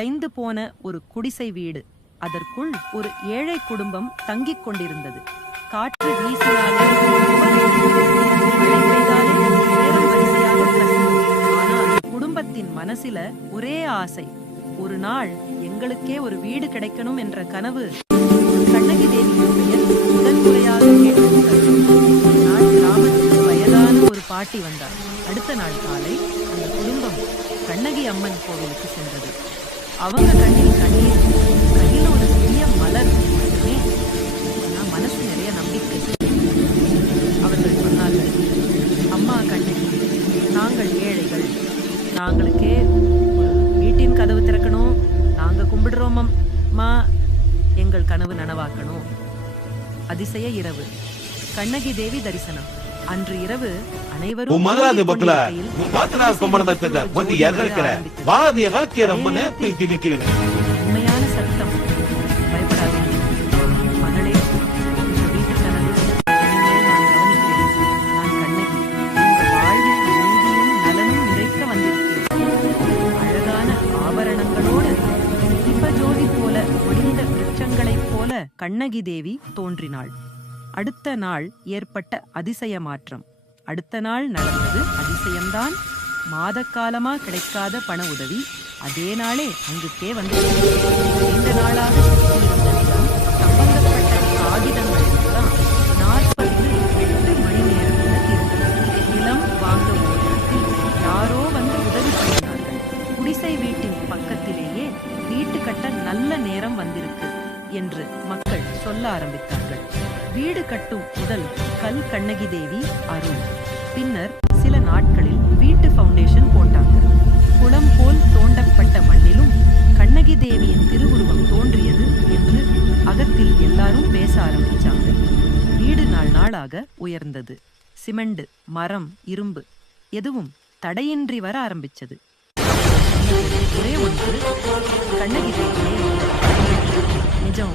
உடைந்து போன ஒரு குடிசை வீடு. அதற்குள் ஒரு ஏழை குடும்பம் தங்கிக் கொண்டிருந்தது. காற்று வீசினாலே மழை பெய்தாலே நேரம் வரிசையாக கசியும். ஆனால் குடும்பத்தின் மனசில ஒரே ஆசை, ஒரு நாள் எங்களுக்கே ஒரு வீடு கிடைக்கணும் என்ற கனவு. கண்ணகி தேவியின் பெயர் முதன்முறையாக கேட்டிருந்தது. ஒரு நாள் கிராமத்துக்கு வயதான ஒரு பாட்டி வந்தார். அடுத்த நாள் காலை அந்த குடும்பம் கண்ணகி அம்மன் கோவிலுக்கு சென்றது. அவங்க கண்ணில் கண்ணீர், கையில ஒரு சிறிய மலர் மட்டுமே. ஆனா மனசு நிறைய நம்பிக்கை. அவர்கள் சொன்னார்கள், அம்மா கண்ணகி, நாங்கள் ஏழைகள், நாங்களுக்கே ஒரு வீட்டின் கதவு திறக்கணும், நாங்க கும்பிடுறோம் அம்மா, எங்கள் கனவு நனவாக்கணும். அதிசய இரவு, கண்ணகி தேவி தரிசனம். அன்று இரவு அனைவரும் உண்மையான சத்தம். பயப்படாதீங்க மகளே, இந்த வீட்டு கனவு நான் கவனிக்கிறேன். நான் கண்ணகி, உங்கள் வாழ்வில் நீதியும் நலனும் நிறைக்க வந்திருக்கிறேன். அழகான ஆபரணங்களோடு தீபஜோதி போல ஒளிந்த விருட்சங்களைப் போல கண்ணகி தேவி தோன்றினாள். அடுத்த நாள் ஏற்பட்ட அதிசய மாற்றம். அடுத்த நாள் நடந்தது அதிசயம்தான். மாத காலமா கிடைக்காத பண உதவி அதே நாளே அங்குக்கே வந்தது. நீண்ட நாளாக இருந்த நிலம், சம்பந்தப்பட்ட காகிதங்கள் எல்லாம் 48 மணி நேரத்தில் தீர்ந்தது. நிலம் வாங்க போனதில் யாரோ வந்து உதவி பண்ணினார்கள். குடிசை வீட்டின் பக்கத்திலேயே வீட்டு கட்ட நல்ல நேரம் வந்திருக்கு என்று மக்கள் சொல்ல ஆரம்பித்தார்கள். வீடு கட்டும் முதல் கல் கண்ணகி தேவி அருள். பின்னர் சில நாட்களில் வீட்டு ஃபவுண்டேஷன் போட்டாங்க. குளம் போல் தோண்டப்பட்ட மண்ணிலும் கண்ணகி தேவியின் திருவுருவம் தோன்றியது என்று அகத்தில் எல்லாரும் பேச ஆரம்பிச்சாங்க. வீடு நாள் நாளாக உயர்ந்தது. சிமெண்ட், மரம், இரும்பு எதுவும் தடையின்றி வர ஆரம்பிச்சது. ஒரே ஒன்று, கண்ணகி தேவியே நிஜம் நிஜம்